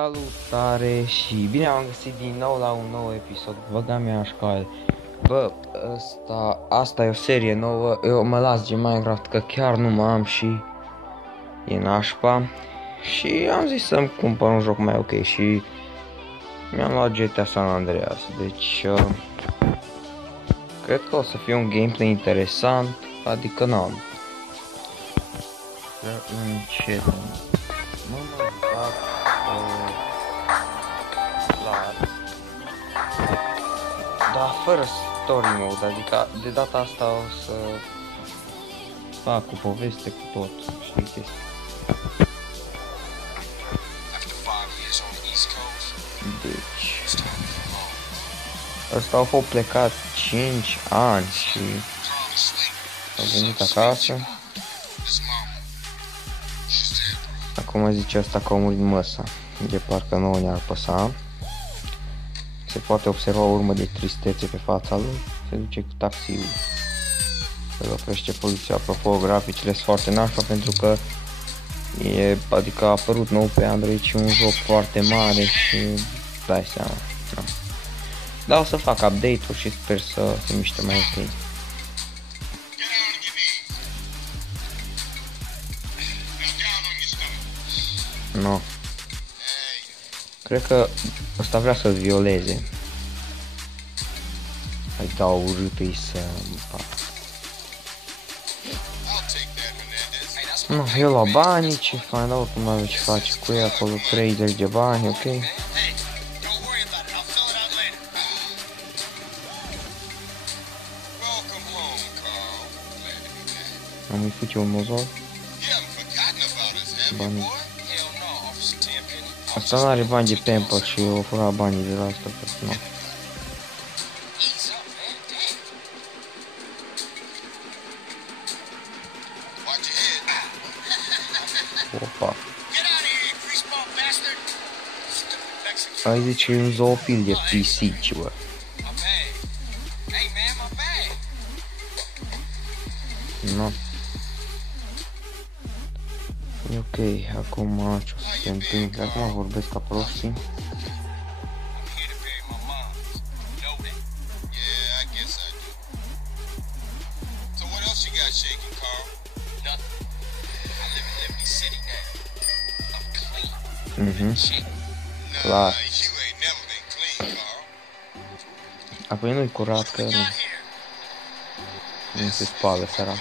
Salutare și bine am găsit din nou la un nou episod. Băga mea școală. Bă, asta e o serie nouă. Eu mă las de Minecraft că chiar nu mă am și e nașpa. Și am zis să-mi cumpăr un joc mai ok și mi-am luat GTA San Andreas. Deci cred că o să fie un gameplay interesant. Adică n-am încet. Mă fac da, fără story mode, adică de data asta o să fac cu poveste cu tot, știi chestia. Deci ăsta au fost plecat 5 ani și au venit acasă. Acum zice asta că a murit măsa, de parcă nouă ne-ar păsa. Se poate observa o urmă de tristețe pe fața lui. Se duce cu taxiul. Îl oprește poliția. Apropo, graficile sunt foarte nașpa pentru că adică a apărut nou pe Android și un joc foarte mare și dai seama. Da. Dar o să fac update-uri și sper să se miște mai ok. No. Cred că ăsta vrea să-l violeze. Îi dau urât-i să... Nu, eu la banii, ce fain, oricum nu avea ce face cu ei, acolo 30 de bani, ok? Am îi făcut eu un mozor. Banii. Asta nu are bani de Pamper și o fura banii de la asta, că nu. Opa. Ai zice un zoofil de pisici, bă. Nu. E ok, acum ce o să se întâmple? Acum vorbesc ca prostii. Clar. Apoi nu-i curat că nu se spală sărac.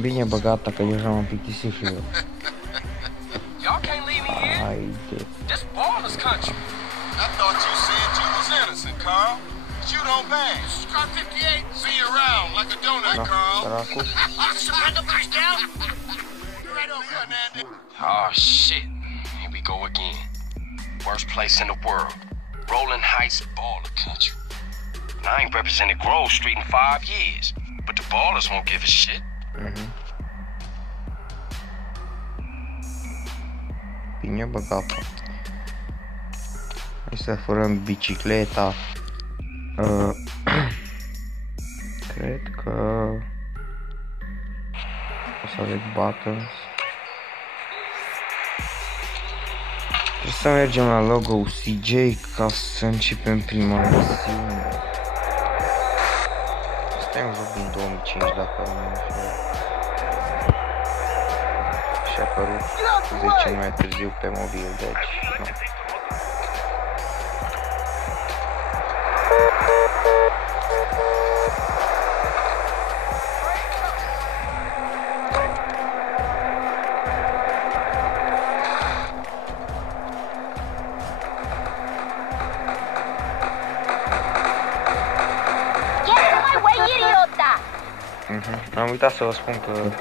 Bine băgata că deja m-am plictisit și eu. Haide. Săracul. Oh shit, here we go again. Worst place in the world. Rolling Heights baller country. I ain't represented Grove Street in 5 years, but the ballers won't give a shit. Bine băgata. Hai să furăm bicicleta. Cred că o să aleg buttons. Trebuie să mergem la logo CJ ca să începem prima misiune. Asta e un joc din 2005 dacă nu știu. Și a apărut 10 mai târziu pe mobil, deci nu. Am uitat să vă spun că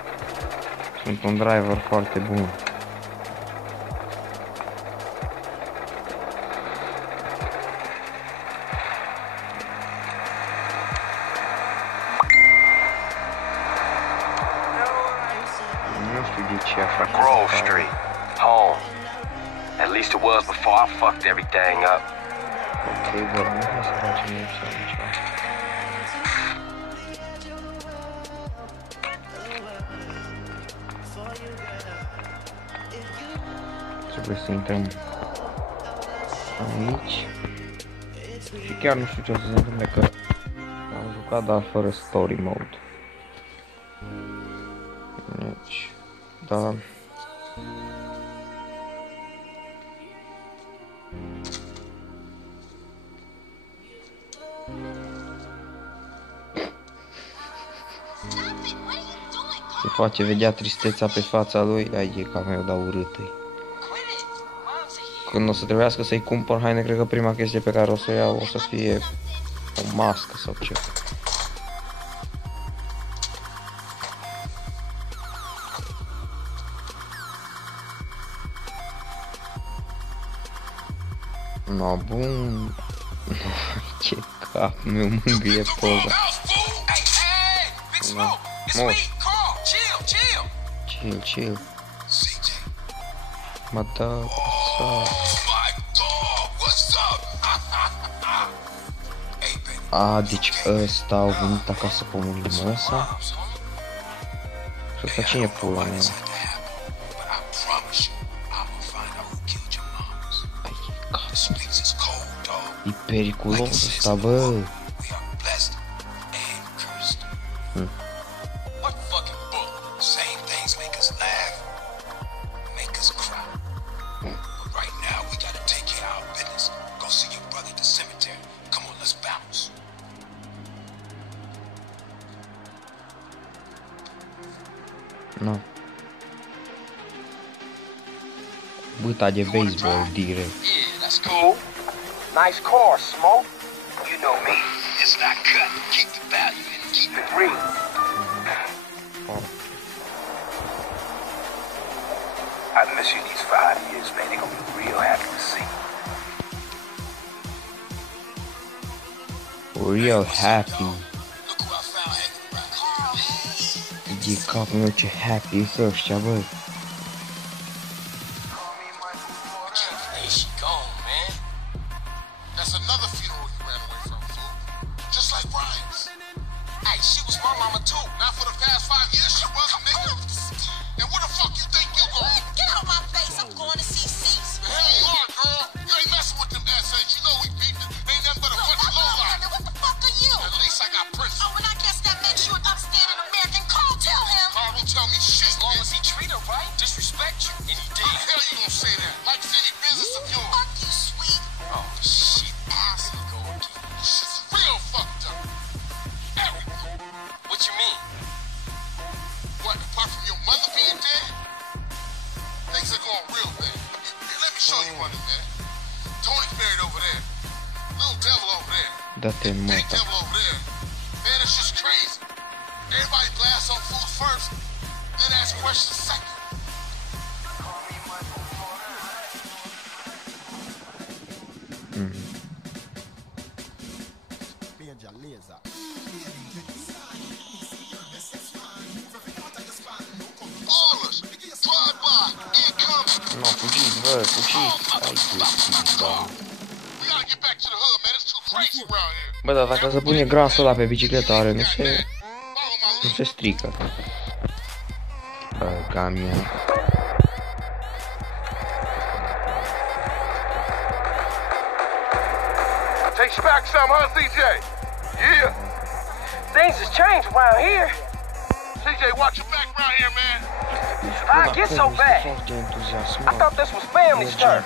sunt un driver foarte bun. Grove Street. Home. At least it was before I fucked everything up. Ok, bă, nu vreau să facem nimic aici. Trebuie să intrăm aici. Și chiar nu știu ce o să se întâmple, că am jucat, dar fără story mode. Deci, da. Se face vedea tristețea pe fața lui, ai e ca meu, dar urât-i. Când o să trebuiască să-i cumpăr haine, cred că prima chestie pe care o să o iau o să fie o mască sau ceva. No, bun. Ce cap meu mângâie poza. No. Moș. Chill. Mă dă așa. A, deci ăsta au venit acasă pe omul ăsta. Și ăsta cine pula mea? E periculos ăsta, bă. No. Băta de baseball direct. Yeah, that's cool. Nice car, Smoke. You know me. It's not cut. Keep the value and keep it real. I miss you these 5 years, man. They're gonna be real happy to see you. Real happy. De capul meu, ce happy să ăștia, bă. Dă-te în măta. No, fugiți, bă, fugiți. Hai de da. Bă, dar dacă se pune grasul ăla pe bicicletă, are, nu se strică. Bă, camion. Take you back some, huh, CJ? Yeah. Things has changed around here. CJ, watch your back around here, man. I get so bad. I thought this was family's turn.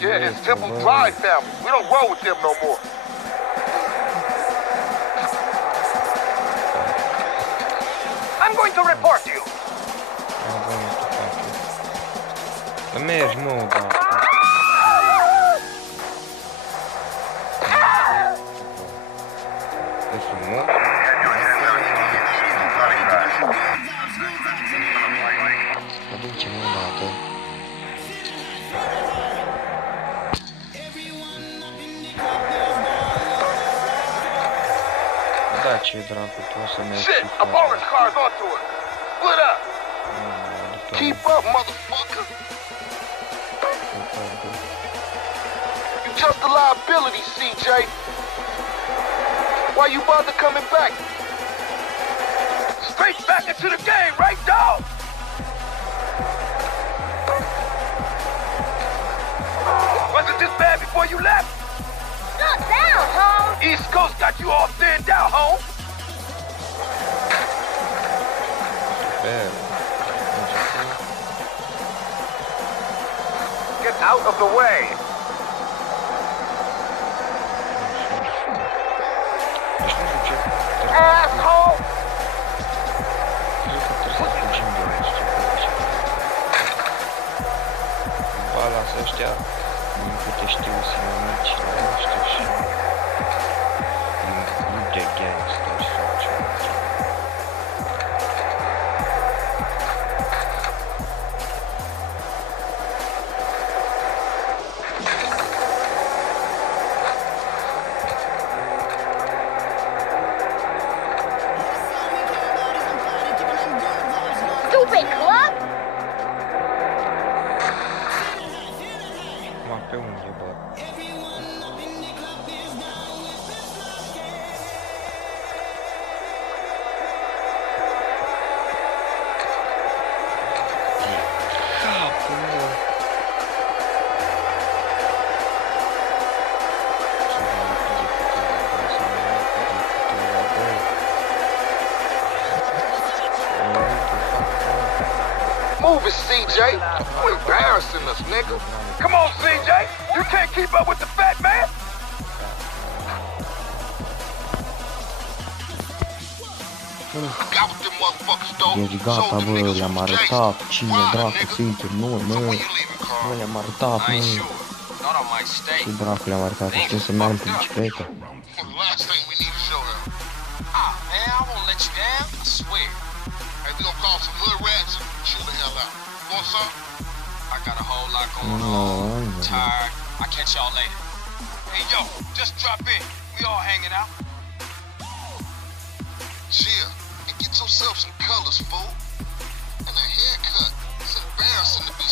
Yeah, it's Temple Drive family. We don't roll with them no more. I'm going to report you. Mergi, mă, da. Ce dracu, tu o să mergi. Shit, a bonus car's onto it. Split up. Keep up, motherfucker. You just a liability, CJ. Why you bother coming back? Straight back into the game, right, dog? Wasn't this bad before you left? Not now, Holmes. East Coast got you all thinned out, home. Get out of the way. Asshole! Lasă ăștia, din câte știu, sinonici la ăștia și din grup de gangsteri sau ceva. Stupid club! Pe unde, bă? Capul meu! Move it, CJ. You embarrassing us, nigga. Come on, CJ. You can't keep up with the fat man. Ești gata, bă, le-am arătat cine dracu suntem noi, mă. Noi le-am arătat, mă. Ce dracu le-am arătat, știu să mergem pe bicicletă. I got a whole lot going on. Tired. I'll catch y'all later. Hey, yo, just drop in. We all hanging out. Chill and get yourself some colors, fool. And a haircut. It's embarrassing to be